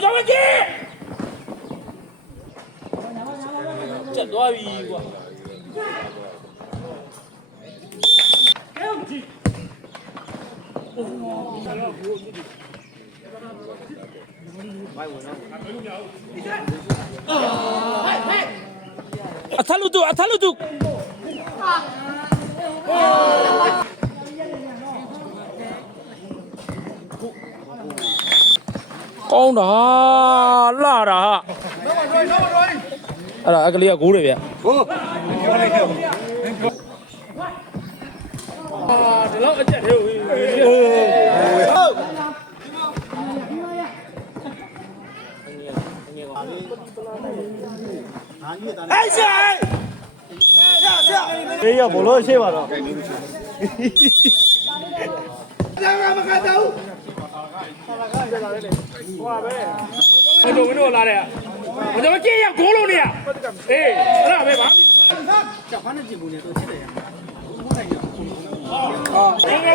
我怎么进？这多逼我！啊，他路度啊，他路度。ကောင်းတာလှတာအဲ့ဒါအကလေးကဂိုးတယ်ဗျဂိုးဒီလောက်အကျက်သေးဘူးအဲ့ဆိုင်အေးရဘလို့ရှိပါတော့မကတော့我怎么弄来的？我怎么这样咕噜呢？哎，那没办法。这反正进步呢都起来呀。啊，这个